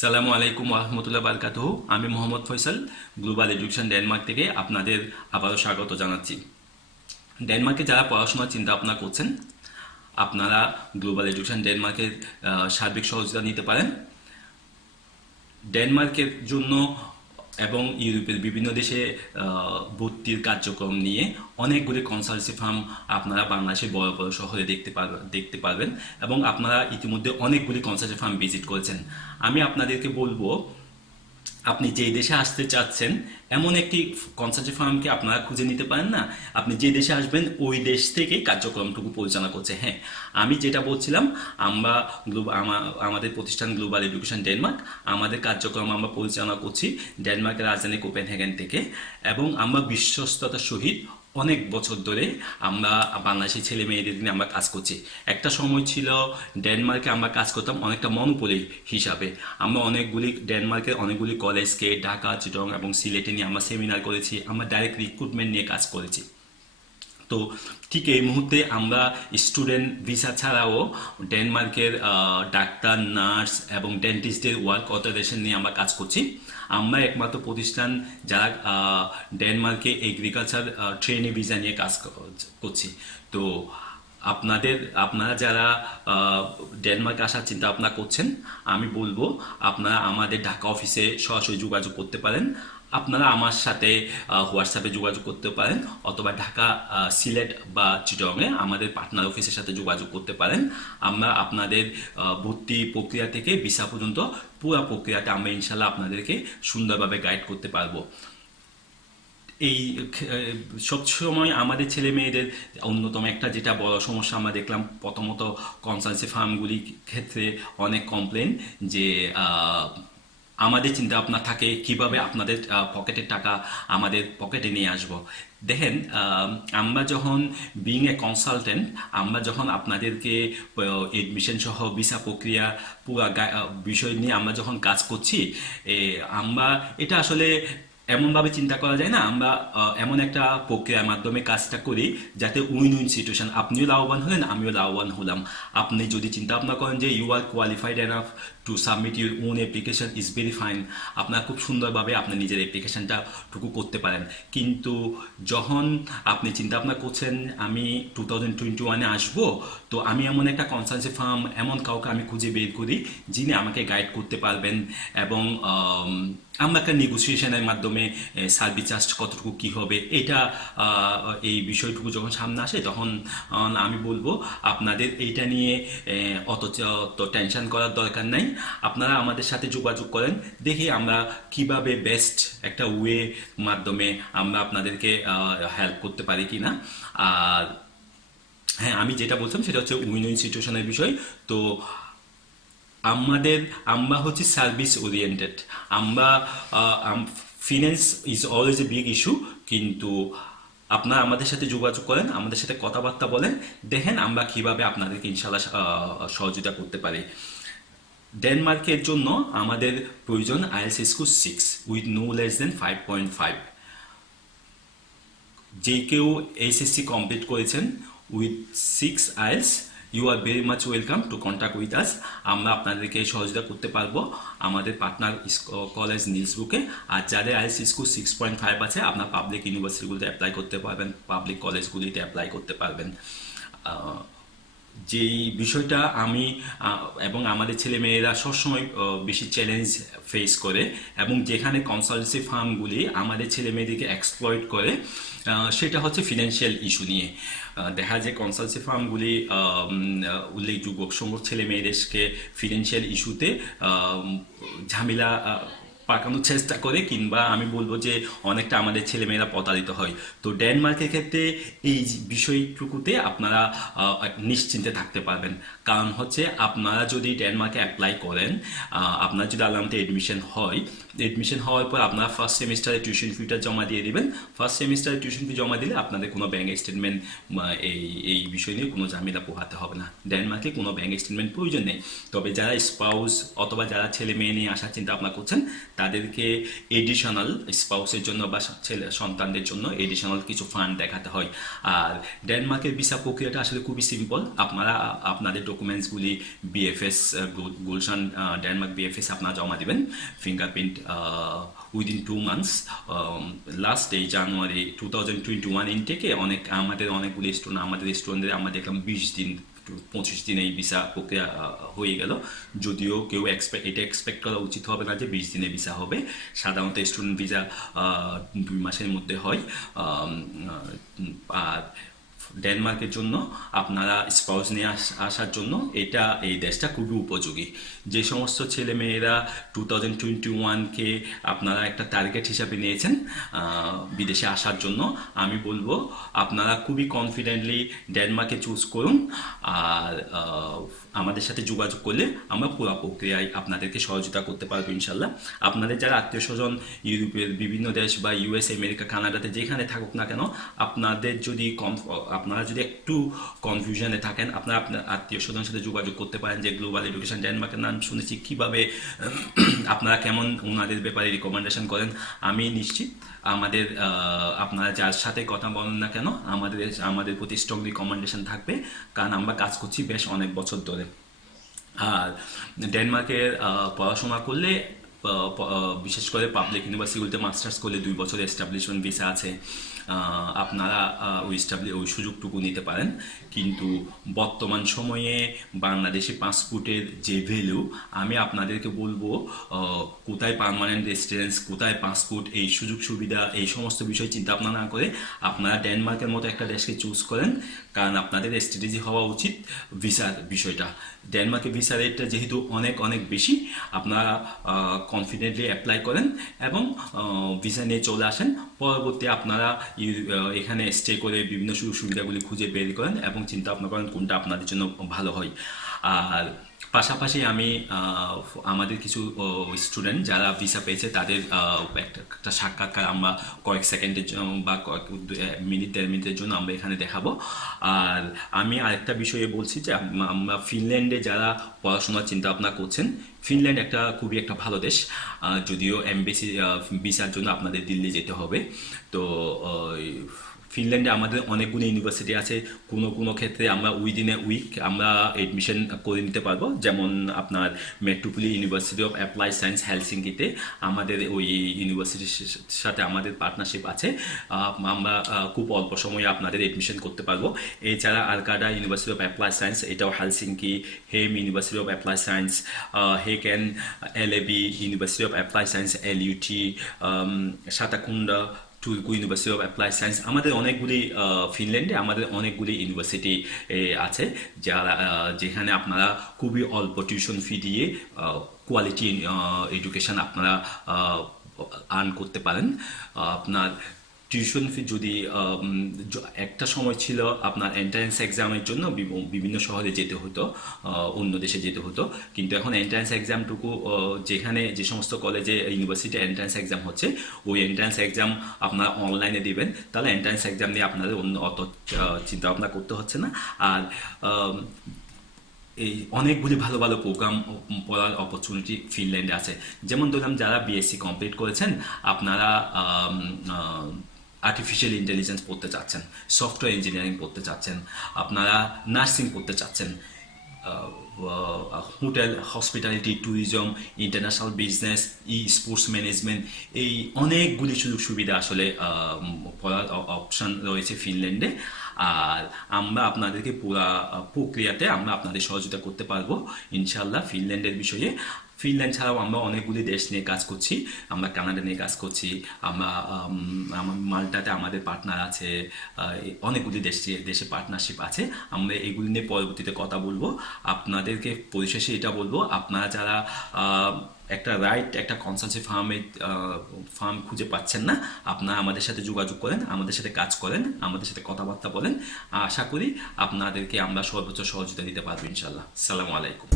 সালামু আলাইকুম রহমতুল্লাহ বারকাতুহু। আমি Mohammad Faisal, global education Denmark থেকে আপনাদের আবারও স্বাগত জানাচ্ছি। ডেনমার্কে যারা পড়াশোনার চিন্তা ভাবনা করছেন, আপনারা গ্লোবাল এডুকেশন ডেনমার্কের সার্বিক সহযোগিতা নিতে পারেন। ডেনমার্কের জন্য এবং ইউরোপের বিভিন্ন দেশে ভর্তির কার্যক্রম নিয়ে অনেকগুলি কনসালটেন্সি ফার্ম আপনারা বাংলাদেশের বড় বড় শহরে দেখতে পারবেন এবং আপনারা ইতিমধ্যে অনেকগুলি কনসালটেন্সি ফার্ম ভিজিট করেছেন। আমি আপনাদেরকে বলবো, আপনি যেই দেশে আসতে চাচ্ছেন এমন একটি কনসালটেন্সি ফার্মকে আপনারা খুঁজে নিতে পারেন না। আপনি যে দেশে আসবেন ওই দেশ থেকে কার্যক্রমটুকু পরিচালনা করছে। হ্যাঁ, আমি যেটা বলছিলাম, আমরা আমাদের প্রতিষ্ঠান গ্লোবাল এডুকেশন ডেনমার্ক, আমাদের কার্যক্রম আমরা পরিচালনা করছি ডেনমার্কের রাজধানী কোপেনহেগেন থেকে, এবং আমরা বিশ্বস্ততার সহিত অনেক বছর ধরে আমরা বাংলাদেশের ছেলে মেয়েদের নিয়ে আমরা কাজ করছি। একটা সময় ছিল ডেনমার্কে আমরা কাজ করতাম অনেকটা মনোপলি হিসাবে। আমরা ডেনমার্কের অনেকগুলি কলেজকে ঢাকা, চিটং এবং সিলেটে নিয়ে আমরা সেমিনার করেছি, আমরা ডাইরেক্ট রিক্রুটমেন্ট নিয়ে কাজ করেছি। তো ঠিক এই মুহূর্তে আমরা স্টুডেন্ট ভিসা ছাড়াও ডেনমার্কের ডাক্তার, নার্স এবং ডেন্টিস্টদের ওয়ার্ক অথরাইজেশন নিয়ে আমরা কাজ করছি। আমরা একমাত্র প্রতিষ্ঠান যারা ডেনমার্কে এগ্রিকালচার ট্রেনি ভিসা নিয়ে কাজ করছি। তো আপনারা যারা ডেনমার্কে আসার চিন্তা ভাবনা করছেন, আমি বলবো আপনারা আমাদের ঢাকা অফিসে সরাসরি যোগাযোগ করতে পারেন। আপনারা আমার সাথে হোয়াটসঅ্যাপে যোগাযোগ করতে পারেন, অথবা ঢাকা, সিলেট বা চিটংয়ে আমাদের পার্টনার অফিসের সাথে যোগাযোগ করতে পারেন। আমরা আপনাদের ভর্তি প্রক্রিয়া থেকে ভিসা পর্যন্ত পুরো প্রক্রিয়াতে আমরা ইনশাল্লাহ আপনাদেরকে সুন্দরভাবে গাইড করতে পারবো। এই সবসময় আমাদের ছেলে মেয়েদের অন্যতম একটা যেটা বড় সমস্যা আমরা দেখলাম, প্রথমত কনসালটেন্সি ফার্মগুলির ক্ষেত্রে অনেক কমপ্লেন যে আমাদের চিন্তা ভাবনা থাকে কিভাবে আপনাদের পকেটের টাকা আমাদের পকেটে নিয়ে আসব। দেখেন, আমরা যখন বিং এ কনসালটেন্ট, আমরা যখন আপনাদেরকে এডমিশন সহ ভিসা প্রক্রিয়া পুরো বিষয় নিয়ে আমরা যখন কাজ করছি, আমরা এটা আসলে এমনভাবে চিন্তা করা যায় না। আমরা এমন একটা প্রক্রিয়ার মাধ্যমে কাজটা করি যাতে উইন উইন সিচুয়েশন, আপনিও লাভবান হলেন, আমিও লাভবান হলাম। আপনি যদি চিন্তা ভাবনা করেন যে you are qualified enough to submit your own application, is very fine, আপনার খুব সুন্দরভাবে আপনি নিজের অ্যাপ্লিকেশনটা টুকু করতে পারেন। কিন্তু যখন আপনি চিন্তা ভাবনা করছেন আমি 2021-এ আসবো, তো আমি এমন একটা কনসালটেন্সি ফার্ম, এমন কাউকে আমি খুঁজে বের করি যিনি আমাকে গাইড করতে পারবেন, এবং আমরা একটা নেগোসিয়েশনের মাধ্যমে সার্ভিস চার্জ কতটুকু কী হবে এটা, এই বিষয়টুকু যখন সামনে আসে তখন আমি বলবো আপনাদের এইটা নিয়ে অত টেনশন করার দরকার নাই। আপনারা আমাদের সাথে যোগাযোগ করেন, দেখি আমরা কিভাবে বেস্ট একটা ওয়ে মাধ্যমে আমরা আপনাদেরকে হেল্প করতে পারি কিনা। আর হ্যাঁ, আমি যেটা বলছিলাম সেটা হচ্ছে উইন উইন সিচুয়েশনের বিষয়। তো আমরা হচ্ছে সার্ভিস ওরিয়েন্টেড। আমরা finance is always a big issue, কিন্তু আপনারা আমাদের সাথে যোগাযোগ করেন, আমাদের সাথে কথাবার্তা বলেন, দেখেন আমরা কিভাবে আপনাদেরকে ইনশাল্লাহ সহযোগিতা করতে পারি। ডেনমার্কের জন্য আমাদের প্রয়োজন IELTS score 6 with no less than 5.5। যে কেউ এইচএসসি কমপ্লিট করেছেন with 6 IELTS, you are very much welcome to contact with us. আমরা আপনাদেরকে সহযোগিতা করতে পারবো আমাদের পার্টনার কলেজ নিলসবুকে। আর যাদের আইএলস স্কোর 6.5 আছে, আপনার পাবলিক ইউনিভার্সিটিগুলিতে অ্যাপ্লাই করতে পারবেন, পাবলিক কলেজগুলিতে অ্যাপ্লাই করতে পারবেন। যেই বিষয়টা আমি এবং আমাদের ছেলে মেয়েরা সবসময় বেশি চ্যালেঞ্জ ফেস করে, এবং যেখানে কনসালটেন্সি ফার্মগুলি আমাদের ছেলে মেয়েদেরকে এক্সপ্লয়েট করে, সেটা হচ্ছে ফিনান্সিয়াল ইস্যু নিয়ে। দেখা যায় কনসালটেন্সি ফার্মগুলি উল্লেখযোগ্য সংখ্যক ছেলে মেয়েদেরকে ফিনান্সিয়াল ইস্যুতে ঝামেলা পাকানোর চেষ্টা করে, কিংবা আমি বলবো যে অনেকটা আমাদের ছেলেমেয়েরা প্রতারিত হয়। তো ডেনমার্কের ক্ষেত্রে এই বিষয়টুকুতে আপনারা নিশ্চিন্তে থাকতে পারবেন। কারণ হচ্ছে আপনারা যদি ডেনমার্কে অ্যাপ্লাই করেন, আপনার যদি আলামতে এডমিশন হওয়ার পর আপনারা ফার্স্ট সেমিস্টারে টিউশন ফিটা জমা দিয়ে দিবেন। ফার্স্ট সেমিস্টারে টিউশন ফি জমা দিলে আপনাদের কোনো ব্যাঙ্ক স্টেটমেন্ট এই বিষয় নিয়ে কোনো ঝামেলা পোহাতে হবে না। ডেনমার্কে কোনো ব্যাঙ্ক স্টেটমেন্ট প্রয়োজন নেই। তবে যারা স্পাউস অথবা যারা ছেলে মেয়ে নিয়ে আসার চিন্তা ভাবনা করছেন, তাদেরকে এডিশনাল স্পাউসের জন্য বা ছেলে সন্তানদের জন্য এডিশনাল কিছু ফান্ড দেখাতে হয়। আর ডেনমার্কের ভিসা প্রক্রিয়াটা আসলে খুবই সিম্পল। আপনারা আপনাদের ডকুমেন্টসগুলি বিএফএস গুলশান ডেনমার্ক বিএফএস আপনারা জমা দিবেন, ফিঙ্গারপ্রিন্ট উইদিন 2 মান্থস। লাস্ট এই জানুয়ারি 2021 ইনটেকে আমাদের অনেকগুলি স্টুডেন্ট, আমাদের স্টুডেন্টদের আমরা দেখলাম 20 দিন 25 দিন এই ভিসা প্রক্রিয়া হয়ে গেল। যদিও কেউ এটা এক্সপেক্ট করা উচিত হবে না যে 20 দিনে ভিসা হবে। সাধারণত স্টুডেন্ট ভিসা 2 মাসের মধ্যে হয়। আর ডেনমার্কের জন্য আপনারা স্পাউস নিয়ে আসার জন্য এই দেশটা খুবই উপযোগী। যে সমস্ত ছেলে মেয়েরা 2021কে আপনারা একটা টার্গেট হিসাবে নিয়েছেন বিদেশে আসার জন্য, আমি বলবো আপনারা খুবই কনফিডেন্টলি ডেনমার্কে চুজ করুন। আর আমাদের সাথে যোগাযোগ করলে আমরা পুরো প্রক্রিয়ায় আপনাদেরকে সহযোগিতা করতে পারবো ইনশাল্লাহ। আপনাদের যারা আত্মীয় স্বজন ইউরোপের বিভিন্ন দেশ বা ইউএস, আমেরিকা, কানাডাতে যেখানে থাকুক না কেন, আপনারা যদি একটু কনফিউশনে থাকেন, আপনারা আপনার আত্মীয় স্বজনের সাথে যোগাযোগ করতে পারেন যে গ্লোবাল এডুকেশন ডেনমার্কের নাম শুনেছি, কীভাবে আপনারা কেমন ওনাদের ব্যাপারে রিকমেন্ডেশন করেন। আমি নিশ্চিত আপনারা যার সাথে কথা বলেন না কেন আমাদের প্রতি স্ট্রং রিকমেন্ডেশন থাকবে, কারণ আমরা কাজ করছি বেশ অনেক বছর ধরে। আর ডেনমার্কের পড়াশোনা করলে বিশেষ করে পাবলিক ইউনিভার্সিটিগুলোতে মাস্টার্স করলে 2 বছরের এস্টাবলিশমেন্ট ভিসা আছে, আপনারা ওই সুযোগটুকু নিতে পারেন। কিন্তু বর্তমান সময়ে বাংলাদেশি পাসপোর্টের যে ভ্যালু, আমি আপনাদেরকে বলবো কোথায় পার্মানেন্ট রেসিডেন্স, কোথায় পাসপোর্ট, এই সুযোগ সুবিধা, এই সমস্ত বিষয় চিন্তা ভাবনা না করে আপনারা ডেনমার্কের মতো একটা দেশকে চুজ করেন, কারণ আপনাদের স্ট্র্যাটেজি হওয়া উচিত ভিসার বিষয়টা। ডেনমার্কের ভিসা রেটটা যেহেতু অনেক অনেক বেশি, আপনারা কনফিডেন্টলি অ্যাপ্লাই করেন এবং ভিসা নিয়ে চলে আসেন। পরবর্তী আপনারা এখানে স্টে করে বিভিন্ন সুযোগ সুবিধাগুলি খুঁজে বের করেন এবং চিন্তা ভাবনা করেন কোনটা আপনাদের জন্য ভালো হয়। আর পাশাপাশি আমি আমাদের কিছু স্টুডেন্ট যারা ভিসা পেয়েছে তাদের একটা সাক্ষাৎকার আমরা কয়েক সেকেন্ডের জন্য বা কয়েক মিনিট 1.5 মিনিটের জন্য আমরা এখানে দেখাবো। আর আমি আরেকটা বিষয়ে বলছি যে আমরা ফিনল্যান্ডে যারা পড়াশোনার চিন্তা ভাবনা করছেন, ফিনল্যান্ড খুবই একটা ভালো দেশ। যদিও এমবেসি ভিসার জন্য আপনাদের দিল্লি যেতে হবে। তো ফিনল্যান্ডে আমাদের অনেকগুলো ইউনিভার্সিটি আছে, কোনো ক্ষেত্রে আমরা উইদিন এ উইক আমরা এডমিশন করে নিতে পারবো। যেমন আপনার মেট্রোপলি ইউনিভার্সিটি অফ অ্যাপ্লাই সায়েন্স হেলসিঙ্কিতে আমাদের ওই ইউনিভার্সিটির সাথে আমাদের পার্টনারশিপ আছে। আমরা খুব অল্প সময়ে আপনাদের এডমিশন করতে পারবো। এছাড়া Arcada university of apply science, এটাও Helsinki, Hame university of apply science, হেকেন LAB university of apply science LUT, Satakunta Turku university of apply science, আমাদের অনেকগুলি ফিনল্যান্ডে আমাদের অনেকগুলি ইউনিভার্সিটি আছে যেখানে আপনারা খুবই অল্প টিউশন ফি দিয়ে কোয়ালিটি এডুকেশন আপনারা আর্ন করতে পারেন। আপনার টিউশন ফি যদি একটা সময় ছিল আপনার এন্ট্রান্স এক্সামের জন্য বিভিন্ন শহরে যেতে হতো, অন্য দেশে যেতে হতো, কিন্তু এখন এন্ট্রান্স এক্সামটুকু যেখানে যে সমস্ত কলেজে ইউনিভার্সিটি এন্ট্রান্স এক্সাম হচ্ছে, ওই এন্ট্রান্স এক্সাম আপনারা অনলাইনে দিবেন, তাহলে এন্ট্রান্স এক্সাম নিয়ে আপনাদের অন্য অত চিন্তা ভাবনা করতে হচ্ছে না। আর এই অনেকগুলি ভালো ভালো প্রোগ্রাম পড়ার অপরচুনিটি ফিনল্যান্ডে আছে। যেমন ধরলাম যারা বিএসসি কমপ্লিট করেছেন, আপনারা আর্টিফিশিয়াল ইন্টেলিজেন্স পড়তে চাচ্ছেন, সফটওয়্যার ইঞ্জিনিয়ারিং পড়তে চাচ্ছেন, আপনারা নার্সিং পড়তে চাচ্ছেন, hotel hospitality, tourism, international business, sports management, এই অনেকগুলি সুযোগ সুবিধা আসলে পড়ার অপশান রয়েছে ফিনল্যান্ডে। আর আমরা আপনাদেরকে পুরা প্রক্রিয়াতে আমরা আপনাদের সহযোগিতা করতে পারবো ইনশাল্লাহ ফিনল্যান্ডের বিষয়ে। ফিনল্যান্ড ছাড়াও আমরা অনেকগুলি দেশ নিয়ে কাজ করছি, আমরা কানাডা নিয়ে কাজ করছি, আমরা মাল্টাতে আমাদের পার্টনার আছে, অনেকগুলি দেশে পার্টনারশিপ আছে। আমরা এগুলি নিয়ে পরবর্তীতে কথা বলবো। আপনাদেরকে পরিশেষে এটা বলবো, আপনারা যারা একটা কনসালটেন্সি ফার্ম খুঁজে পাচ্ছেন না, আপনারা আমাদের সাথে যোগাযোগ করেন, আমাদের সাথে কাজ করেন, আমাদের সাথে কথাবার্তা বলেন। আশা করি আপনাদেরকে আমরা সর্বোচ্চ সহযোগিতা দিতে পারবো ইনশাল্লাহ। আসসালামু আলাইকুম।